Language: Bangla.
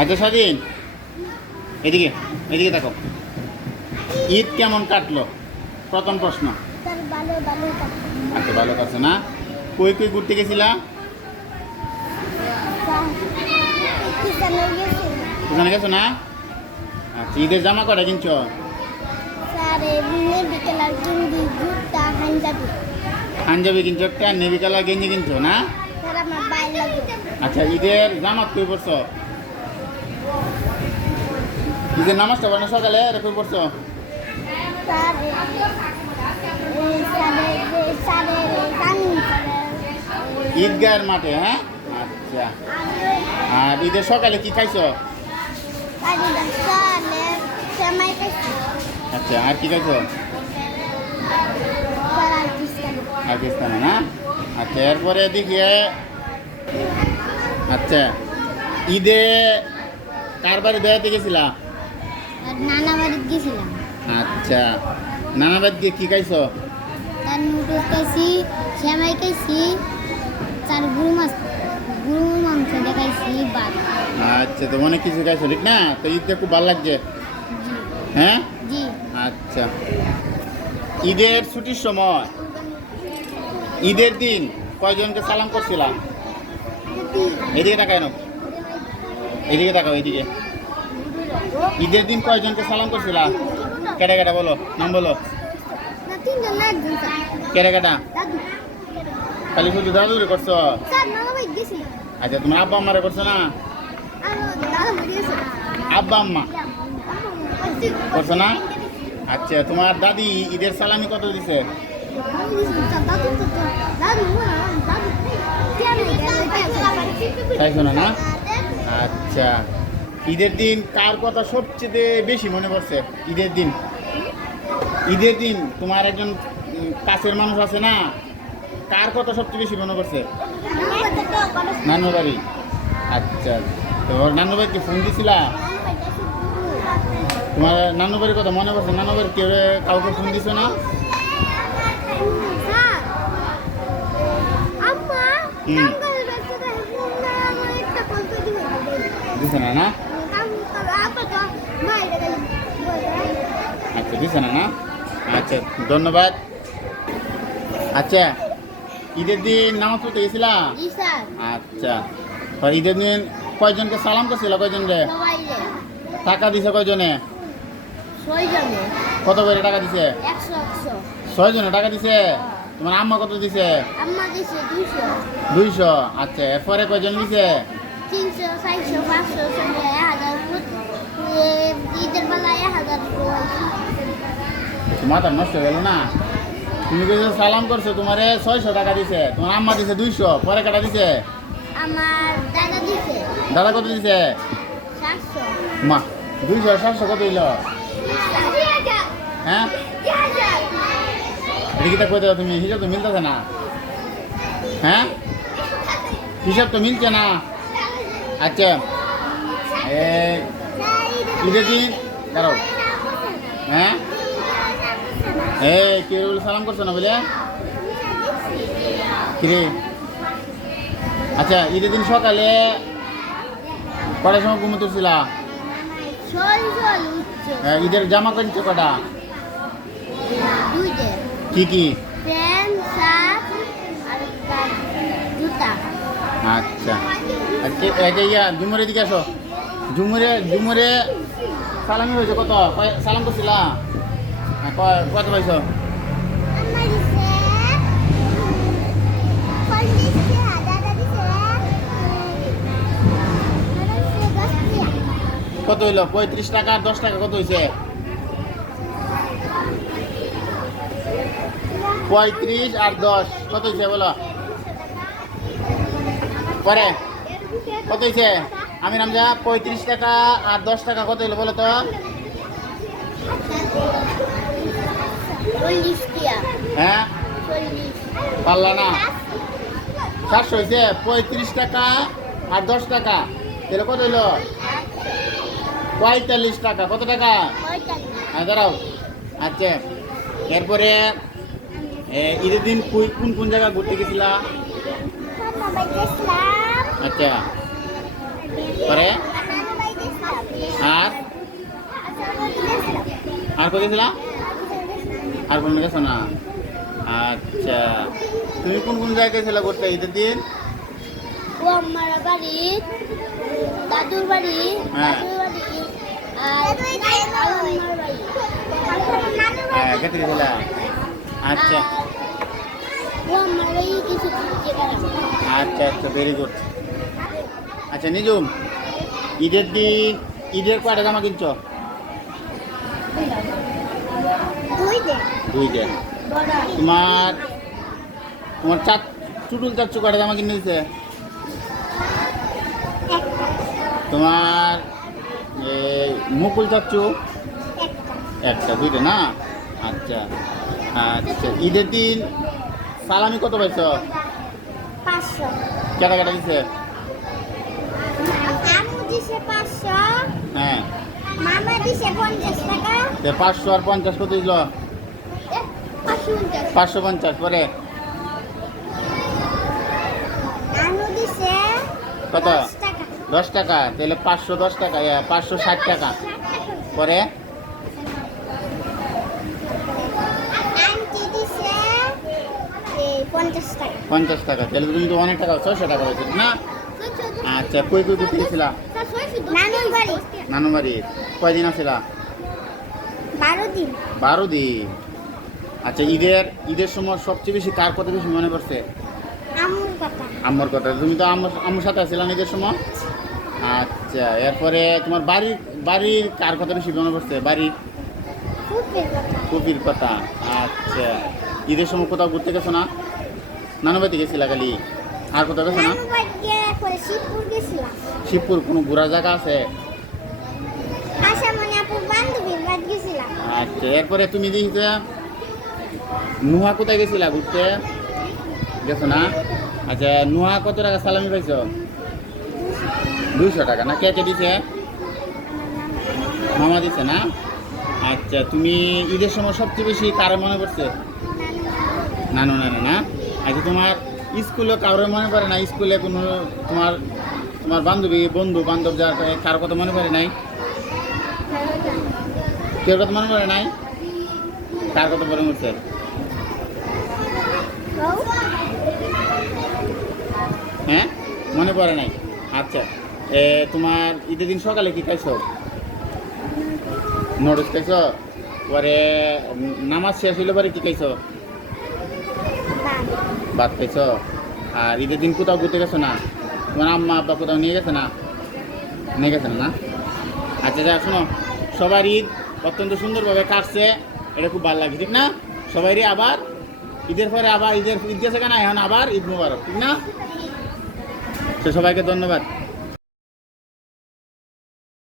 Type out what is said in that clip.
আচ্ছা স্বাধীন। এদিকে এদিকে দেখো। ঈদ কেমন কাটলো? প্রথম প্রশ্ন। আচ্ছা ভালো কাছে না। কই কই ঘুরতে গেছিলা? ওখানে গেছো না? আচ্ছা ঈদের জামা কটা কিনছো? পাঞ্জাবি কিনছো একটা নেভি কালার গেঞ্জি কিনছো না? আচ্ছা ঈদের জামা কই পড়ছো ঈদের নামাজটা পড়ো না, সকালে রে কই পড়ছো ঈদগাহের মাঠে হ্যাঁ? আচ্ছা। আর ঈদের সকালে কি খাইছো? আচ্ছা আর কি খাইছো? পাকিস্তানে, না? আচ্ছা এরপরে দেখি আচ্ছা। ঈদে কার বাড়ি বেড়াতে গেছিলা? নানা বাড়িতে গেছিলাম। আচ্ছা। নানা বাড়ি গিয়ে কি খাইছো? তার নুডলস খাইছি সেমাই খাইছি তার গুরু মাছ গুরু মাংস দেখাইছি ভাত। আচ্ছা তো অনেক কিছু খাইছো ঠিক না? তো ঈদটা খুব ভালো লাগছে? হ্যাঁ? জি। আচ্ছা। ঈদের ছুটির সময় ঈদের দিন কয়জনকে সালাম করছিলাম? এদিকে তাকায় না এদিকে তাকাও এদিকে। ঈদের দিন কয়জনকে সালাম করছিলাম কেটে কেটে বলো নাম বলো। কেটে কেটা? খালি শুধু দাদুরে করছ? আচ্ছা তোমার আব্বা আম্মারে করছ না? আব্বা আম্মা? করছ না? আচ্ছা তোমার দাদি ঈদের সালামি কত দিছে? চাইছো না না? আচ্ছা। ঈদের দিন কার কথা সবচেয়ে বেশি মনে পড়ছে? ঈদের দিন। ঈদের দিন তোমার একজন কাছের মানুষ আছে না? কার কথা সবচেয়ে বেশি মনে পড়ছে? নানু বাড়ি আচ্ছা তো নানু বাড়িকে ফোন দিছিলা? তোমার নানু বাড়ির কথা মনে পড়ছে? নানু বাড়ি কেউ কাউকে ফোন দিছো না? হুম। দিছে না না? আচ্ছা দিছে না আচ্ছা ধন্যবাদ। আচ্ছা ঈদের দিন নামাজ পড়তে গেছিলা? আচ্ছা তো ঈদের দিন কয়জনকে সালাম করছিল কয়জনকে? টাকা দিছে কয়জনে? কত করে টাকা দিছে? ছয়জনে টাকা দিছে? তোমার আম্মা কত দিছে? দুইশো। আচ্ছা এরপরে কয়জন দিছে? তিনশো চারশো পাঁচশো ছয়শো এক হাজার ঈদের মাথা নষ্ট গেল না। তুমি কিছু সালাম করছ, তোমারে ছয়শো টাকা দিছে। তোমার আম্মা দিছে দুইশো, পরে কাটা দিছে? দাদা কত দিছে? মা, দুইশো সাতশো কত দিল? হ্যাঁ? এদিকে কই দাও তুমি, হিসাব তো মিলতেছে না। হ্যাঁ? হিসাব তো মিলছে না। আচ্ছা। এই দাঁড়াও। হ্যাঁ? এই কে বলে সালাম করছ না বলে? কিরে? আচ্ছা ঈদের দিন সকালে কটার সময় ঘুমোতে ছিলা হ্যাঁ, ঈদের জামা কিনছো কটা? কি কি? আচ্ছা। আর কে- এই যে ইয়া ঝুমুরের দিকে আসো। ঝুমুরে ঝুমুরে সালামি হয়েছে কত? সালাম করছিলা? হ্যাঁ, কত পাইছো? কত হইল? পঁয়ত্রিশ টাকা দশ টাকা কত হয়েছে পঁয়ত্রিশ আর দশ কত হয়েছে বলো? পরে কত হয়েছে আমি রামজা পঁয়ত্রিশ টাকা আর দশ টাকা কত হইল বলো তো? হ্যাঁ? পারলা না? চারশো হয়েছে পঁয়ত্রিশ টাকা আর দশ টাকা। তাহলে কত হইল? পঁয়তাল্লিশ টাকা কত টাকা? হ্যাঁ দাঁড়াও। আচ্ছা এরপরে ঈদের দিন কই- কোন কোন জায়গায় ঘুরতে গেছিলা? গেছিলাম। আচ্ছা। পরে? আর? আর কোথায় ছিলা আর কোন গেছো না? আচ্ছা। তুমি কোন কোন জায়গায় ছিলা ঘুরতে ঈদের দিন? ও আমার বাড়ি দাদুর বাড়ি হ্যাঁ। আর হ্যাঁ কেটে গেছিলা? আচ্ছা। কিছু আচ্ছা আচ্ছা ভেরি গুড আচ্ছা নিজুম ঈদের দিন ঈদের কয়টা জামা কিনছ? দুই দে। দুই দিন বড় তোমার তোমার চার টুটুল চাচ্ছু কয়টা জামা কিনে দিছে? তোমার এই, মুকুল চাচ্ছু একটা। একটা দুইটা না? আচ্ছা আচ্ছা ঈদের দিন সালামি কত পাইছ? কেটা কেটা দিছে আমু দিছে পাঁচশো হ্যাঁ মামা দিছে পঞ্চাশ টাকা তে পাঁচশো আর পঞ্চাশ কত দিল? পাঁচশো পঞ্চাশ। পরে? কত? দশ টাকা। তাহলে পাঁচশো দশ টাকা পাঁচশো ষাট টাকা। পরে? পঞ্চাশ টাকা। তাহলে তুমি তো অনেক টাকা ছয়শো টাকা পাইছো না? আচ্ছা কই কই ঘুরতে গেছিলা নানুর বাড়ি। কয়দিন আসিলা বারো দিন। বারো দিন। আচ্ছা ঈদের ঈদের সময় সবচেয়ে বেশি কার কথা বেশি মনে পড়ছে? আমুর কথা। তুমি তো আম্মুর আম্মুর সাথে আসছিলা ঈদের সময়? আচ্ছা এরপরে তোমার বাড়ির বাড়ির কার কথা বেশি মনে পড়ছে? বাড়ির? কপির কথা। আচ্ছা ঈদের সময় কোথাও ঘুরতে গেছো না? নানু বাড়িতে গেছিলা খালি? আর কোথাও গেছো না? শিবপুর কোনো ঘোরার জায়গা আছে আশামণি আপুর বান্ধবীর বাড়ি গেছিলাম আচ্ছা এরপরে তুমি দেখতে নুহা কোথায় গেছিলা ঘুরতে? গেছো না? আচ্ছা নুহা কত টাকা সালামি পাইছো? দুইশো টাকা, না? কে কে দিছে? মামা দিছে না? আচ্ছা তুমি ঈদের সময় সবচেয়ে বেশি কারে মনে পড়ছে? নানু নানু, না? না আচ্ছা তোমার স্কুলে কারোর মনে পড়ে না? স্কুলে কোনো তোমার তোমার বান্ধবী বন্ধু বান্ধব যার কারও কথা মনে পড়ে নাই? কেউ কথা মনে পড়ে নাই? কার কথা মনে পড়ছে? হ্যাঁ? মনে পড়ে নাই। আচ্ছা। এ, তোমার ঈদের দিন সকালে কি খাইছো? নুডলস খাইছো? পরে নামাজ শেষ হইলে পরে কি খাইছো? ভাত খাইছো। আর ঈদের দিন কোথাও ঘুরতে গেছো না? তোমার আম্মা, আব্বা কোথাও নিয়ে গেছে না? নিয়ে গেছে না আচ্ছা যা শোনো। সবার ঈদ অত্যন্ত সুন্দরভাবে কাটছে। এটা খুব ভালো লাগে ঠিক না? সবারই আবার, ঈদের পরে আবার, ঈদের ঈদ গেছে কেন? এখন আবার ঈদ মুবারক, ঠিক না? সে সবাইকে ধন্যবাদ।